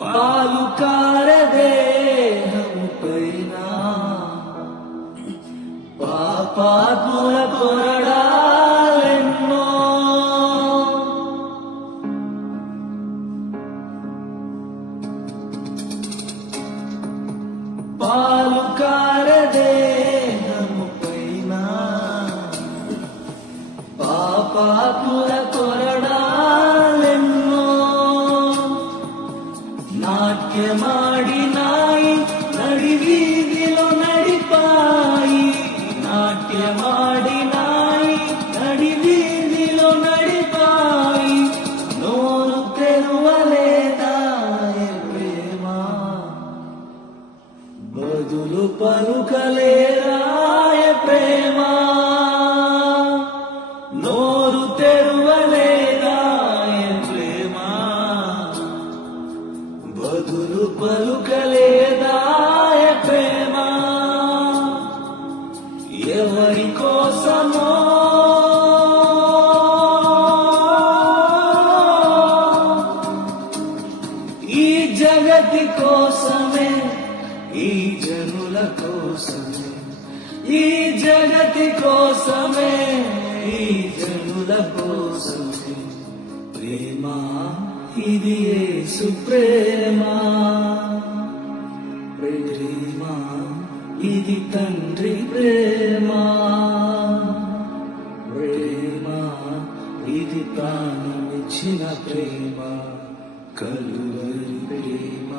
పాలు కారదేహము పైన పాపాత్ముల కొరడాలెన్నో పాలు కారదేహము పైన పాపాత్ముల కొరడాలెన్నో నాట్యమాడినాయి నడివీధిలో నడిపాయి నాట్యమాడినాయి నడివీధిలో నడిపాయి నోరు తెరువలేదాయ ప్రేమ బదులు పలుకలేరాయ ప్రేమ నోరు తెరువలేదాయ ప్రేమ బదులు పలుకలేదాయ ప్రేమ ఎవరి కోసమో ఈ జగతి కోసమే ఈ జనుల కోసమే ఈ జగతి కోసమే ఈ జనుల కోసమే ప్రేమ ఇది యేసు ప్రేమ ప్రేమ ఇది తండ్రి ప్రేమ ప్రేమ ఇది ప్రాణమిచ్చిన ప్రేమ కలువరి ప్రేమ